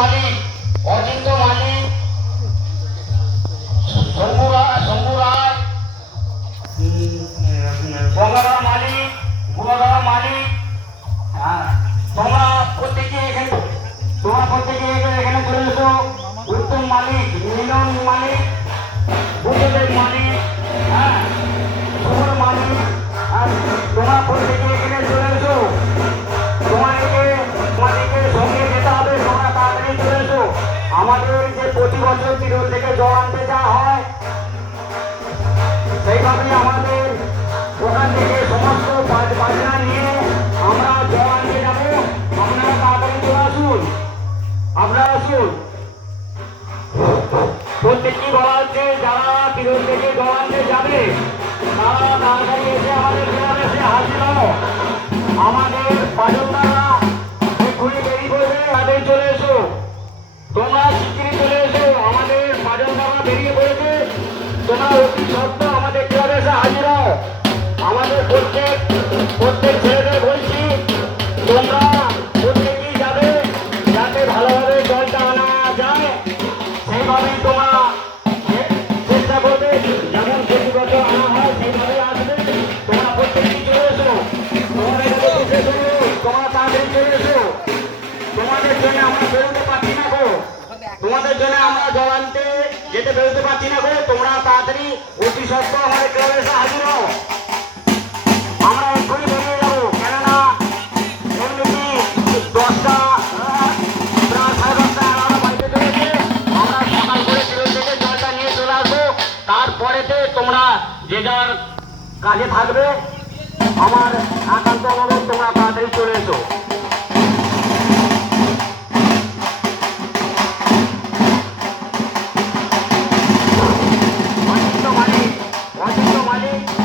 মালিক অচিন্ত মালিক শম্ভু রায় মালিক গুণধর মালিক হ্যাঁ, তোমরা প্রত্যেকে এখানে তোমরা প্রত্যেকে এখানে চলে এসো। বছর তিরুল থেকে জল আনতে যাওয়া হয়। সেইভাবেই আমাদের ওখান থেকে সমস্ত বাজ- বাজনা নিয়ে আমরা জল আনতে যাব। আপনারা তাড়াতাড়ি চলে আসুন। আপনারা আসুন। প্রত্যেকটি বলা হচ্ছে, যারা তিরুল থেকে জল আনতে যাবে, তারা তাড়াতাড়ি তোমরা যাবে যাতে ভালোভাবে জলটা আনা যায় সেইভাবেই তোমরা চেষ্টা করবে যেমন প্রতি বছর সেইভাবে আসবে তোমরা প্রত্যেকেই চলে এসো বিশেষ তোমরা তাড়াতাড়ি তোমাদের জন্য আমরা বেরোতে পারছি না গো তোমাদের জন্য আমরা জল যেতে বেরোতে পারছি না গো। তোমরা তাড়াতাড়ি অতি সত্য তোমরা যে যার কাজে থাকবে আমার একান্ত অনুরোধ তোমরা তাড়াতাড়ি চলে এসো। মালিক।